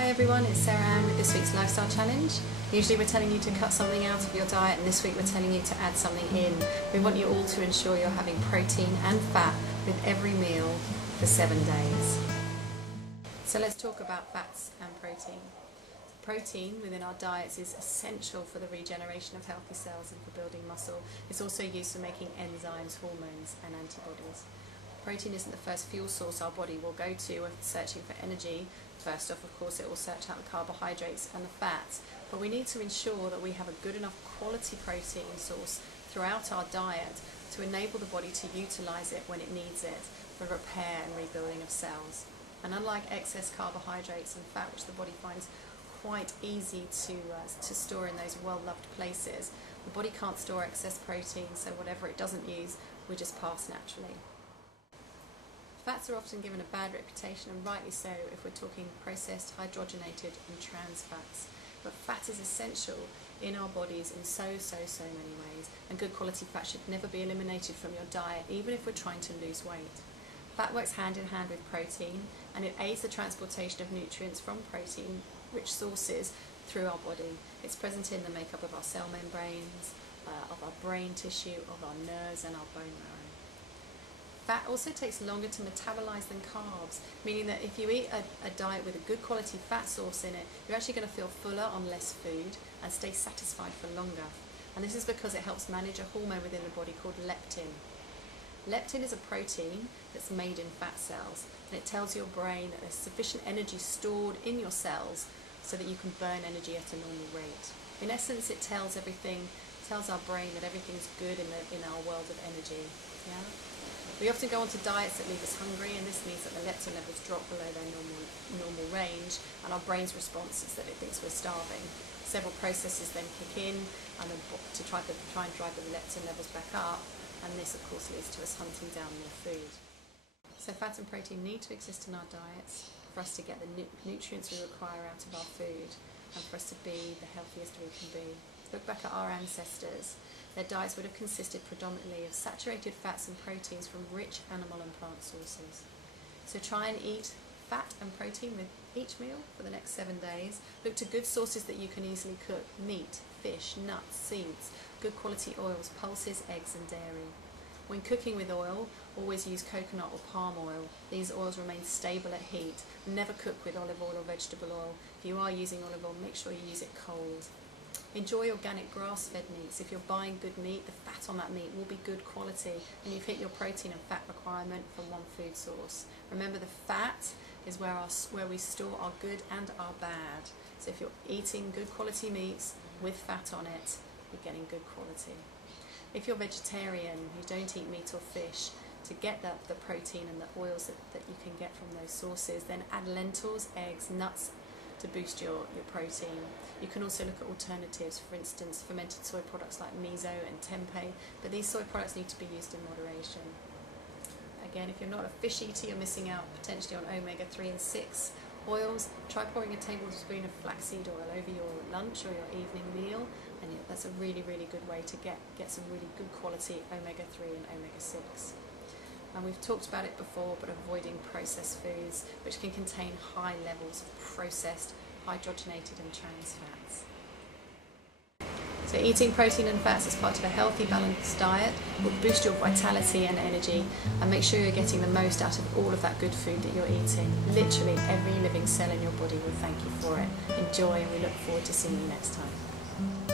Hi everyone, it's Sarah Ann with this week's Lifestyle Challenge. Usually we're telling you to cut something out of your diet, and this week we're telling you to add something in. We want you all to ensure you're having protein and fat with every meal for 7 days. So let's talk about fats and protein. Protein within our diets is essential for the regeneration of healthy cells and for building muscle. It's also used for making enzymes, hormones and antibodies. Protein isn't the first fuel source our body will go to when searching for energy. First off, of course, it will search out the carbohydrates and the fats, but we need to ensure that we have a good enough quality protein source throughout our diet to enable the body to utilise it when it needs it for repair and rebuilding of cells. And unlike excess carbohydrates and fat, which the body finds quite easy to store in those well-loved places, the body can't store excess protein, so whatever it doesn't use, we just pass naturally. Fats are often given a bad reputation, and rightly so if we're talking processed, hydrogenated and trans fats. But fat is essential in our bodies in so many ways, and good quality fat should never be eliminated from your diet, even if we're trying to lose weight. Fat works hand in hand with protein, and it aids the transportation of nutrients from protein-rich sources through our body. It's present in the makeup of our cell membranes, of our brain tissue, of our nerves and our bone marrow. Fat also takes longer to metabolize than carbs, meaning that if you eat a diet with a good quality fat source in it, you're actually going to feel fuller on less food and stay satisfied for longer. And this is because it helps manage a hormone within the body called leptin. Leptin is a protein that's made in fat cells, and it tells your brain that there's sufficient energy stored in your cells so that you can burn energy at a normal rate. In essence, it tells our brain that everything's good in our world of energy. Yeah? We often go onto diets that leave us hungry, and this means that the leptin levels drop below their normal range, and our brain's response is that it thinks we're starving. Several processes then kick in to try and drive the leptin levels back up, and this of course leads to us hunting down more food. So fat and protein need to exist in our diets for us to get the nutrients we require out of our food, and for us to be the healthiest we can be. Look back at our ancestors. Their diets would have consisted predominantly of saturated fats and proteins from rich animal and plant sources. So try and eat fat and protein with each meal for the next 7 days. Look to good sources that you can easily cook: meat, fish, nuts, seeds, good quality oils, pulses, eggs and dairy. When cooking with oil, always use coconut or palm oil. These oils remain stable at heat. Never cook with olive oil or vegetable oil. If you are using olive oil, make sure you use it cold. Enjoy organic grass-fed meats. If you're buying good meat, the fat on that meat will be good quality, and you've hit your protein and fat requirement from one food source. Remember, the fat is where we store our good and our bad. So if you're eating good quality meats with fat on it, you're getting good quality. If you're vegetarian, you don't eat meat or fish, to get the protein and the oils that you can get from those sources, then add lentils, eggs, nuts to boost your protein. You can also look at alternatives, for instance fermented soy products like miso and tempeh, but these soy products need to be used in moderation. Again, if you're not a fish eater, you're missing out potentially on omega-3 and 6 oils. Try pouring a tablespoon of flaxseed oil over your lunch or your evening meal, and that's a really good way to get some really good quality omega-3 and omega-6. And we've talked about it before, but avoiding processed foods, which can contain high levels of processed, hydrogenated and trans fats. So eating protein and fats as part of a healthy, balanced diet will boost your vitality and energy, and make sure you're getting the most out of all of that good food that you're eating. Literally every living cell in your body will thank you for it. Enjoy, and we look forward to seeing you next time.